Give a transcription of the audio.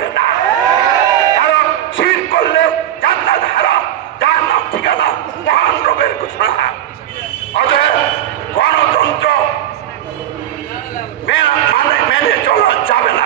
থাকবে না, কারণ শিরক করলে জান্নাত হারাম, জাহান্নাম ঠিকানা, মহান রবের ঘোষণা। অতএব গণতন্ত্র মেনে চলা যাবে না।